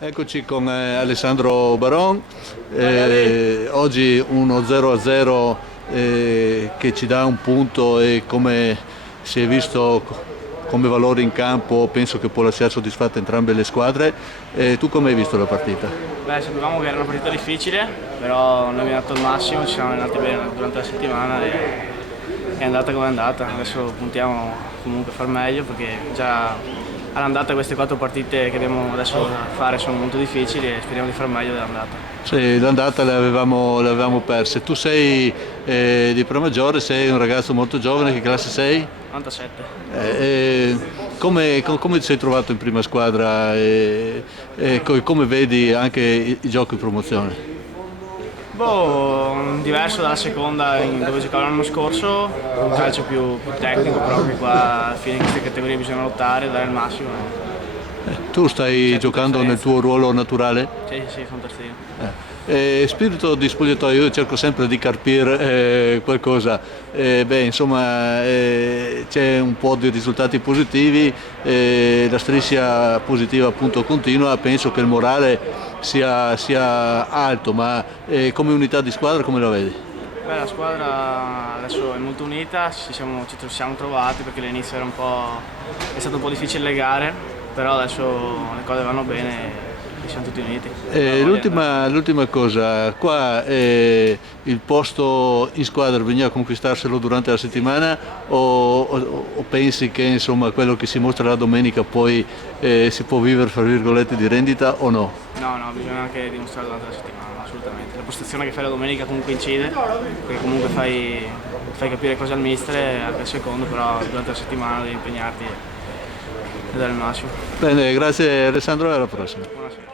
Eccoci con Alessandro Baron, oggi uno 0-0 che ci dà un punto e come si è visto come valore in campo penso che può lasciare soddisfatte entrambe le squadre. Tu come hai visto la partita? Beh, sapevamo che era una partita difficile, però noi abbiamo dato il massimo, ci siamo allenati bene durante la settimana e è andata come è andata. Adesso puntiamo comunque a far meglio perché già all'andata queste 4 partite che abbiamo adesso da fare sono molto difficili e speriamo di far meglio dell'andata. Sì, l'andata le avevamo perse. Tu sei di Pramaggiore, sei un ragazzo molto giovane, che classe sei? 97. Come ti sei trovato in prima squadra e come vedi anche i giochi in promozione? Boh, diverso dalla seconda dove giocavo l'anno scorso, un calcio più tecnico, però che qua alla fine in queste categorie bisogna lottare, dare il massimo. Tu stai C'è tutta giocando nel esperienza. tuo ruolo naturale? Sì, sì, sono terzino. Spirito di spogliatoio, io cerco sempre di carpire qualcosa. Insomma, c'è un po' di risultati positivi, la striscia positiva appunto continua, penso che il morale sia alto, ma come unità di squadra come lo vedi? Beh, la squadra adesso è molto unita, ci siamo trovati perché all'inizio è stato un po' difficile le gare, però adesso le cose vanno bene e siamo tutti uniti. L'ultima cosa, qua il posto in squadra bisogna conquistarselo durante la settimana o pensi che insomma, quello che si mostra la domenica poi si può vivere fra virgolette di rendita o no? No, no, bisogna anche dimostrare durante la settimana, assolutamente. La prestazione che fai la domenica comunque incide, perché comunque fai capire cosa al mister e anche al secondo, però durante la settimana devi impegnarti e dare il massimo. Bene, grazie Alessandro e alla prossima. Buonasera.